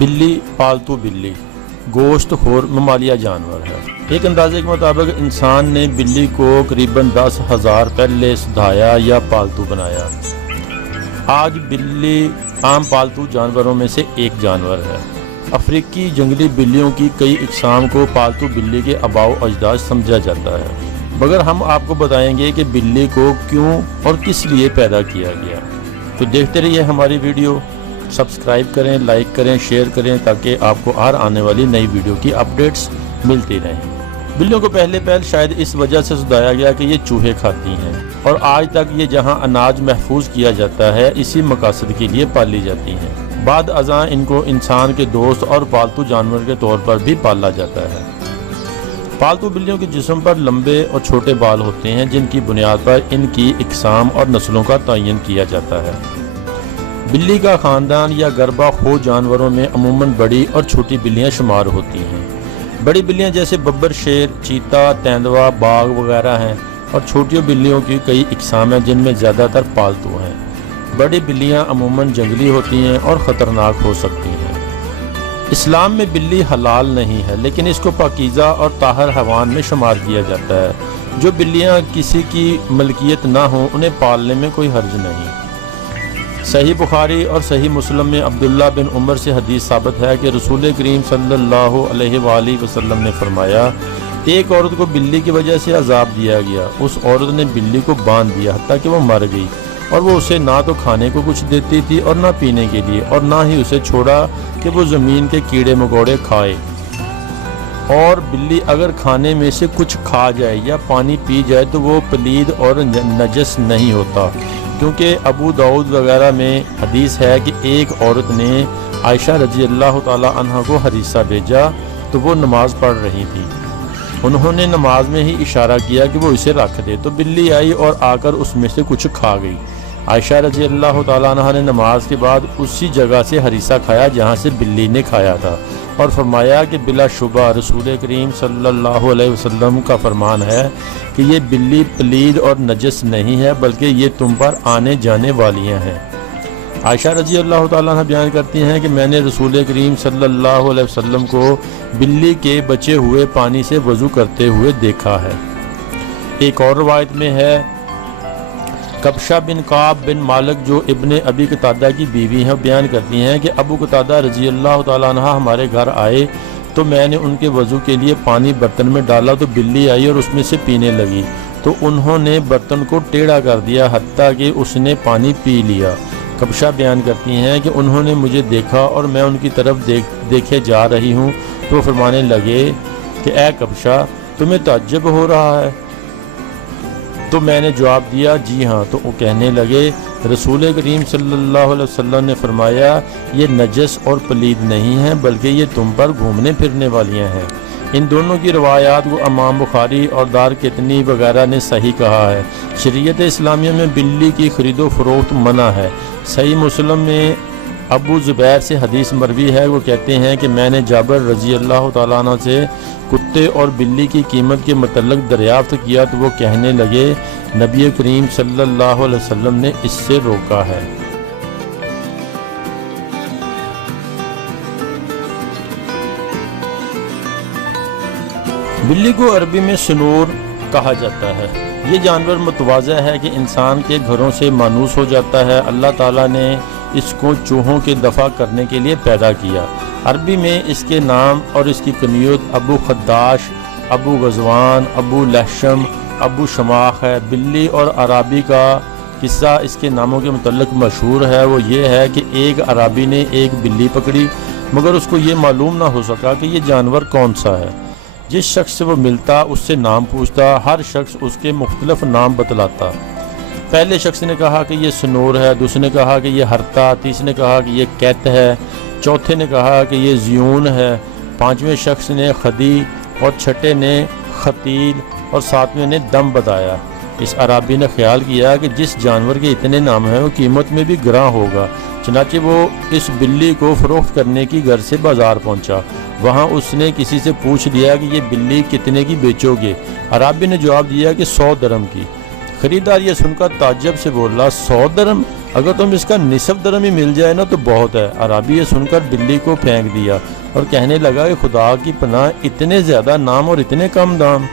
بلی پالتو بلی گوشت خور ممالیہ جانور ہے۔ ایک اندازے کے مطابق انسان نے بلی کو قریباً 10,000 پہلے سدھایا یا پالتو بنایا۔ آج بلی عام پالتو جانوروں میں سے ایک جانور ہے۔ افریقی جنگلی بلیوں کی کئی اقسام کو پالتو بلی کے آباء و اجداد سمجھا جاتا ہے، مگر ہم آپ کو بتائیں گے کہ بلی کو کیوں اور کس لیے پیدا کیا گیا۔ تو دیکھتے رہیے ہماری ویڈیو، سبسکرائب کریں، لائک کریں، شیئر کریں تاکہ آپ کو ہر آنے والی نئی ویڈیو کی اپڈیٹس ملتی رہیں۔ بلیوں کو پہلے شاید اس وجہ سے سدھایا گیا کہ یہ چوہے کھاتی ہیں، اور آج تک یہ جہاں اناج محفوظ کیا جاتا ہے اسی مقاصد کے لیے پالی جاتی ہیں۔ بعد ازاں ان کو انسان کے دوست اور پالتو جانور کے طور پر بھی پالا جاتا ہے۔ پالتو بلیوں کے جسم پر لمبے اور چھوٹے بال ہوتے ہیں جن کی بنیاد پر ان کی اقسام اور نسلوں کا تعین کیا جاتا ہے۔ بلی کا خاندان یا گربہ خو جانوروں میں عموماً بڑی اور چھوٹی بلیاں شمار ہوتی ہیں۔ بڑی بلیاں جیسے ببر، شیر، چیتا، تیندوا، باغ وغیرہ ہیں، اور چھوٹی بلیوں کی کئی اقسام ہیں جن میں زیادہ تر پالتو ہیں۔ بڑی بلیاں عموماً جنگلی ہوتی ہیں اور خطرناک ہو سکتی ہیں۔ اسلام میں بلی حلال نہیں ہے، لیکن اس کو پاکیزہ اور طاہر حیوان میں شمار کیا جاتا ہے۔ جو بلیاں کسی کی ملکیت نہ ہوں انہیں پالنے میں کوئی حرج نہیں۔ صحیح بخاری اور صحیح مسلم میں عبداللہ بن عمر سے حدیث ثابت ہے کہ رسول کریم صلی اللہ علیہ وآلہ وسلم نے فرمایا، ایک عورت کو بلی کی وجہ سے عذاب دیا گیا۔ اس عورت نے بلی کو باندھ دیا حتیٰ کہ وہ مر گئی، اور وہ اسے نہ تو کھانے کو کچھ دیتی تھی اور نہ پینے کے لیے، اور نہ ہی اسے چھوڑا کہ وہ زمین کے کیڑے مکوڑے کھائے۔ اور بلی اگر کھانے میں سے کچھ کھا جائے یا پانی پی جائے تو وہ پلید اور نجس نہیں ہوتا، کیونکہ ابو داؤد وغیرہ میں حدیث ہے کہ ایک عورت نے عائشہ رضی اللہ تعالی عنہ کو ہریسہ بھیجا تو وہ نماز پڑھ رہی تھی۔ انہوں نے نماز میں ہی اشارہ کیا کہ وہ اسے رکھ دے، تو بلی آئی اور آ کر اس میں سے کچھ کھا گئی۔ عائشہ رضی اللہ تعالیٰ عنہ نے نماز کے بعد اسی جگہ سے ہریسہ کھایا جہاں سے بلی نے کھایا تھا، اور فرمایا کہ بلا شبہ رسول کریم صلی اللہ علیہ وسلم کا فرمان ہے کہ یہ بلی پلید اور نجس نہیں ہے، بلکہ یہ تم پر آنے جانے والیاں ہیں۔ عائشہ رضی اللہ تعالیٰ عنہ بیان کرتی ہیں کہ میں نے رسول کریم صلی اللہ علیہ وسلم کو بلی کے بچے ہوئے پانی سے وضو کرتے ہوئے دیکھا ہے۔ ایک اور روایت میں ہے، کبشہ بن کعب بن مالک جو ابن ابی قتادہ کی بیوی ہیں، بیان کرتی ہیں کہ ابو قتادہ رضی اللہ تعالیٰ عنہ ہمارے گھر آئے تو میں نے ان کے وضو کے لیے پانی برتن میں ڈالا تو بلی آئی اور اس میں سے پینے لگی، تو انہوں نے برتن کو ٹیڑھا کر دیا حتیٰ کہ اس نے پانی پی لیا۔ کبشہ بیان کرتی ہیں کہ انہوں نے مجھے دیکھا اور میں ان کی طرف دیکھے جا رہی ہوں تو وہ فرمانے لگے کہ اے کبشہ، تمہیں تعجب ہو رہا ہے؟ تو میں نے جواب دیا جی ہاں۔ تو وہ کہنے لگے رسول کریم صلی اللہ علیہ وسلم نے فرمایا، یہ نجس اور پلید نہیں ہیں بلکہ یہ تم پر گھومنے پھرنے والیاں ہیں۔ ان دونوں کی روایات کو امام بخاری اور دار قطنی وغیرہ نے صحیح کہا ہے۔ شریعت اسلامیہ میں بلی کی خرید و فروخت منع ہے۔ صحیح مسلم میں ابو زبیر سے حدیث مروی ہے، وہ کہتے ہیں کہ میں نے جابر رضی اللہ تعالیٰ عنہ سے کتے اور بلی کی قیمت کے متعلق دریافت کیا تو وہ کہنے لگے نبی کریم صلی اللہ علیہ وسلم نے اس سے روکا ہے۔ بلی کو عربی میں سنور کہا جاتا ہے۔ یہ جانور متواضع ہے کہ انسان کے گھروں سے مانوس ہو جاتا ہے۔ اللہ تعالیٰ نے اس کو چوہوں کے دفع کرنے کے لیے پیدا کیا۔ عربی میں اس کے نام اور اس کی کنیت ابو خداش، ابو غزوان، ابو لہشم، ابو شماخ ہے۔ بلی اور عرابی کا قصہ اس کے ناموں کے متعلق مشہور ہے۔ وہ یہ ہے کہ ایک عرابی نے ایک بلی پکڑی، مگر اس کو یہ معلوم نہ ہو سکا کہ یہ جانور کون سا ہے۔ جس شخص سے وہ ملتا اس سے نام پوچھتا، ہر شخص اس کے مختلف نام بتلاتا۔ پہلے شخص نے کہا کہ یہ سنور ہے، دوسرے نے کہا کہ یہ ہرتا، تیسرے نے کہا کہ یہ کیت ہے، چوتھے نے کہا کہ یہ زیون ہے، پانچویں شخص نے خدی، اور چھٹے نے ختیل، اور ساتویں نے دم بتایا۔ اس عرابی نے خیال کیا کہ جس جانور کے اتنے نام ہیں وہ قیمت میں بھی گراں ہوگا، چنانچہ وہ اس بلی کو فروخت کرنے کی غرض سے بازار پہنچا۔ وہاں اس نے کسی سے پوچھ لیا کہ یہ بلی کتنے کی بیچو گے؟ عرابی نے جواب دیا کہ 100 درہم کی۔ خریدار یہ سن کر تعجب سے بولا 100 درم؟ اگر تم اس کا نصف درم ہی مل جائے نا تو بہت ہے۔ اعرابی یہ سن کر بلی کو پھینک دیا اور کہنے لگا کہ خدا کی پناہ، اتنے زیادہ نام اور اتنے کم دام۔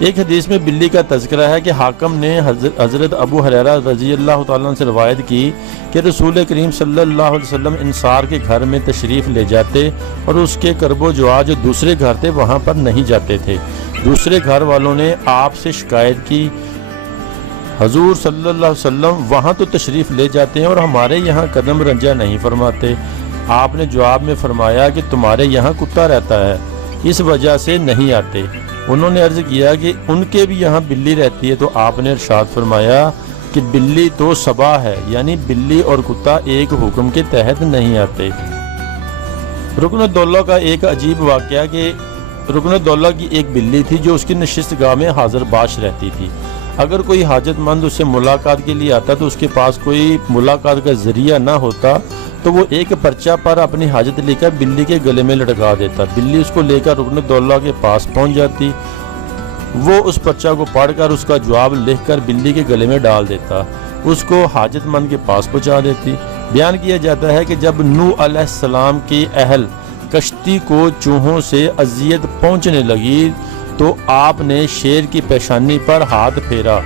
ایک حدیث میں بلی کا تذکرہ ہے کہ حاکم نے حضرت ابو ہریرہ رضی اللہ تعالیٰ عنہ سے روایت کی کہ رسول کریم صلی اللہ علیہ وسلم انصار کے گھر میں تشریف لے جاتے اور اس کے کرب و جوار جو دوسرے گھر تھے وہاں پر نہیں جاتے تھے۔ دوسرے گھر والوں نے آپ سے شکایت کی، حضور صلی اللہ علیہ وسلم وہاں تو تشریف لے جاتے ہیں اور ہمارے یہاں قدم رنجہ نہیں فرماتے۔ آپ نے جواب میں فرمایا کہ تمہارے یہاں کتا رہتا ہے، اس وجہ سے نہیں آتے۔ انہوں نے عرض کیا کہ ان کے بھی یہاں بلی رہتی ہے، تو آپ نے ارشاد فرمایا کہ بلی تو سبا ہے، یعنی بلی اور کتا ایک حکم کے تحت نہیں آتے۔ رکن الدولہ کا ایک عجیب واقعہ کہ رکن الدولہ کی ایک بلی تھی جو اس کی نشست گاہ میں حاضر باش رہتی تھی۔ اگر کوئی حاجت مند اس سے ملاقات کے لیے آتا تو اس کے پاس کوئی ملاقات کا ذریعہ نہ ہوتا تو وہ ایک پرچہ پر اپنی حاجت لے کر بلی کے گلے میں لٹکا دیتا۔ بلی اس کو لے کر رکن الدولہ کے پاس پہنچ جاتی، وہ اس پرچہ کو پڑھ کر اس کا جواب لکھ کر بلی کے گلے میں ڈال دیتا، اس کو حاجت مند کے پاس پہنچا دیتی۔ بیان کیا جاتا ہے کہ جب نوح علیہ السلام کی اہل کشتی کو چوہوں سے اذیت پہنچنے لگی تو آپ نے شیر کی پیشانی پر ہاتھ پھیرا،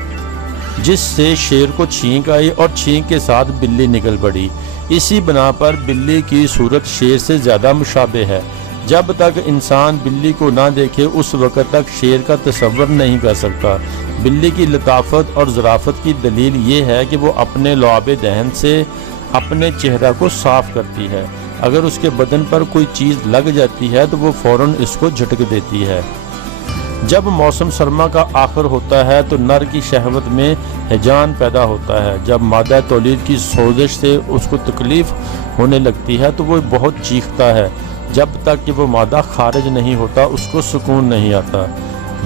جس سے شیر کو چھینک آئی اور چھینک کے ساتھ بلی نکل پڑی۔ اسی بنا پر بلی کی صورت شیر سے زیادہ مشابہ ہے۔ جب تک انسان بلی کو نہ دیکھے اس وقت تک شیر کا تصور نہیں کر سکتا۔ بلی کی لطافت اور ظرافت کی دلیل یہ ہے کہ وہ اپنے لعاب دہن سے اپنے چہرہ کو صاف کرتی ہے۔ اگر اس کے بدن پر کوئی چیز لگ جاتی ہے تو وہ فوراً اس کو جھٹک دیتی ہے۔ جب موسم سرما کا آخر ہوتا ہے تو نر کی شہوت میں ہیجان پیدا ہوتا ہے۔ جب مادہ تولید کی سوزش سے اس کو تکلیف ہونے لگتی ہے تو وہ بہت چیختا ہے۔ جب تک کہ وہ مادہ خارج نہیں ہوتا اس کو سکون نہیں آتا۔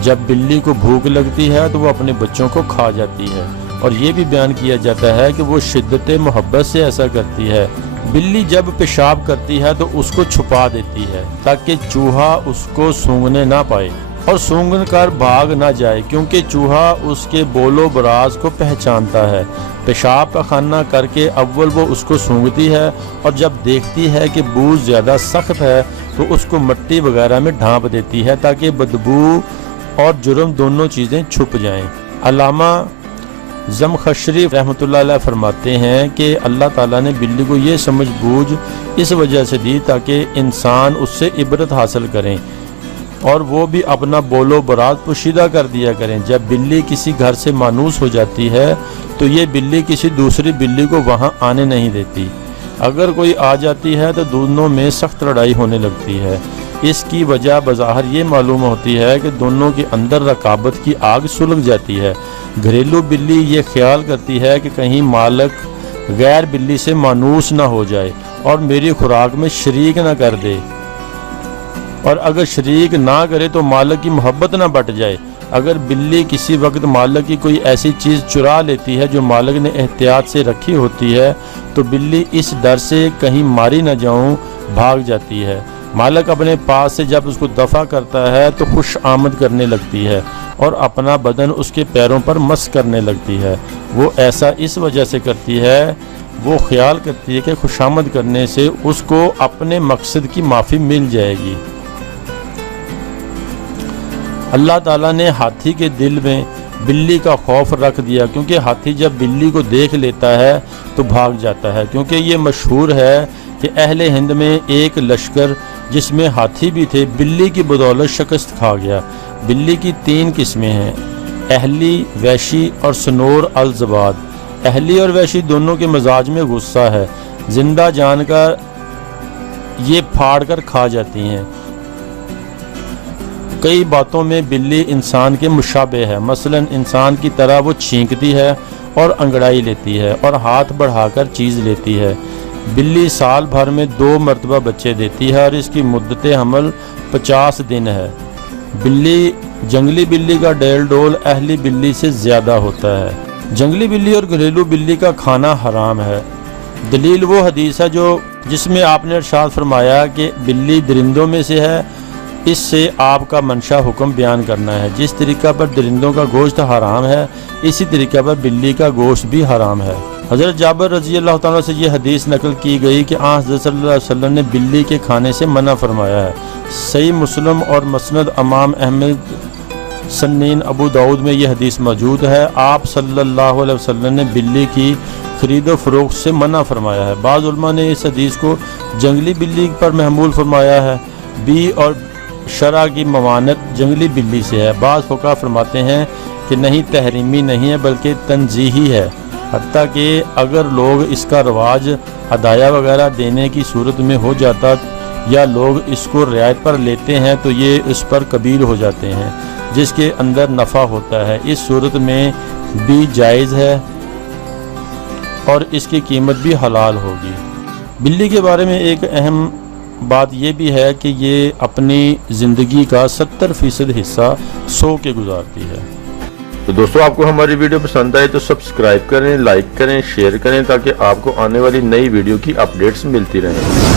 جب بلی کو بھوک لگتی ہے تو وہ اپنے بچوں کو کھا جاتی ہے، اور یہ بھی بیان کیا جاتا ہے کہ وہ شدت محبت سے ایسا کرتی ہے۔ بلی جب پیشاب کرتی ہے تو اس کو چھپا دیتی ہے تاکہ چوہا اس کو سونگنے نہ پائے اور سونگن کر بھاگ نہ جائے، کیونکہ چوہا اس کے بول و براز کو پہچانتا ہے۔ پیشاب کا خانہ کر کے اول وہ اس کو سونگتی ہے اور جب دیکھتی ہے کہ بو زیادہ سخت ہے تو اس کو مٹی وغیرہ میں ڈھانپ دیتی ہے تاکہ بدبو اور جرم دونوں چیزیں چھپ جائیں۔ علامہ زمخشری رحمۃ اللہ علیہ فرماتے ہیں کہ اللہ تعالیٰ نے بلی کو یہ سمجھ بوجھ اس وجہ سے دی تاکہ انسان اس سے عبرت حاصل کریں اور وہ بھی اپنا بول و براز پوشیدہ کر دیا کریں۔ جب بلی کسی گھر سے مانوس ہو جاتی ہے تو یہ بلی کسی دوسری بلی کو وہاں آنے نہیں دیتی۔ اگر کوئی آ جاتی ہے تو دونوں میں سخت لڑائی ہونے لگتی ہے۔ اس کی وجہ بظاہر یہ معلوم ہوتی ہے کہ دونوں کے اندر رقابت کی آگ سلگ جاتی ہے۔ گھریلو بلی یہ خیال کرتی ہے کہ کہیں مالک غیر بلی سے مانوس نہ ہو جائے اور میری خوراک میں شریک نہ کر دے، اور اگر شریک نہ کرے تو مالک کی محبت نہ بٹ جائے۔ اگر بلی کسی وقت مالک کی کوئی ایسی چیز چرا لیتی ہے جو مالک نے احتیاط سے رکھی ہوتی ہے تو بلی اس ڈر سے کہیں ماری نہ جاؤں بھاگ جاتی ہے۔ مالک اپنے پاس سے جب اس کو دفع کرتا ہے تو خوش آمد کرنے لگتی ہے اور اپنا بدن اس کے پیروں پر مس کرنے لگتی ہے۔ وہ ایسا اس وجہ سے کرتی ہے، وہ خیال کرتی ہے کہ خوش آمد کرنے سے اس کو اپنے مقصد کی معافی مل جائے گی۔ اللہ تعالیٰ نے ہاتھی کے دل میں بلی کا خوف رکھ دیا، کیونکہ ہاتھی جب بلی کو دیکھ لیتا ہے تو بھاگ جاتا ہے، کیونکہ یہ مشہور ہے کہ اہل ہند میں ایک لشکر جس میں ہاتھی بھی تھے بلی کی بدولت شکست کھا گیا۔ بلی کی 3 قسمیں ہیں، اہلی، وحشی اور سنور الزباد۔ اہلی اور وحشی دونوں کے مزاج میں غصہ ہے، زندہ جان کر یہ پھاڑ کر کھا جاتی ہیں۔ کئی باتوں میں بلی انسان کے مشابہ ہے، مثلا انسان کی طرح وہ چھینکتی ہے اور انگڑائی لیتی ہے اور ہاتھ بڑھا کر چیز لیتی ہے۔ بلی سال بھر میں 2 مرتبہ بچے دیتی ہے اور اس کی مدت حمل 50 دن ہے۔ جنگلی بلی کا ڈیل ڈول اہلی بلی سے زیادہ ہوتا ہے۔ جنگلی بلی اور گھریلو بلی کا کھانا حرام ہے۔ دلیل وہ حدیث ہے جس میں آپ نے ارشاد فرمایا کہ بلی درندوں میں سے ہے اس سے آپ کا منشا حکم بیان کرنا ہے۔ جس طریقہ پر درندوں کا گوشت حرام ہے، اسی طریقہ پر بلی کا گوشت بھی حرام ہے۔ حضرت جابر رضی اللہ تعالیٰ سے یہ حدیث نقل کی گئی کہ حضرت صلی اللہ علیہ وسلم نے بلی کے کھانے سے منع فرمایا ہے۔ صحیح مسلم اور مسند امام احمد سنین ابو داؤد میں یہ حدیث موجود ہے۔ آپ صلی اللہ علیہ وسلم نے بلی کی خرید و فروخت سے منع فرمایا ہے۔ بعض علماء نے اس حدیث کو جنگلی بلی پر محمول فرمایا ہے۔ بی اور شرع کی ممانعت جنگلی بلی سے ہے۔ بعض فقہا فرماتے ہیں کہ نہیں، تحریمی نہیں ہے بلکہ تنزیہی ہے، حتیٰ کہ اگر لوگ اس کا رواج ہدایہ وغیرہ دینے کی صورت میں ہو جاتا یا لوگ اس کو رعایت پر لیتے ہیں تو یہ اس پر قبیل ہو جاتے ہیں جس کے اندر نفع ہوتا ہے۔ اس صورت میں بھی جائز ہے اور اس کی قیمت بھی حلال ہوگی۔ بلی کے بارے میں ایک اہم بات یہ بھی ہے کہ یہ اپنی زندگی کا 70% حصہ سو کے گزارتی ہے۔ تو دوستو، آپ کو ہماری ویڈیو پسند آئے تو سبسکرائب کریں، لائک کریں، شیئر کریں تاکہ آپ کو آنے والی نئی ویڈیو کی اپڈیٹس ملتی رہیں۔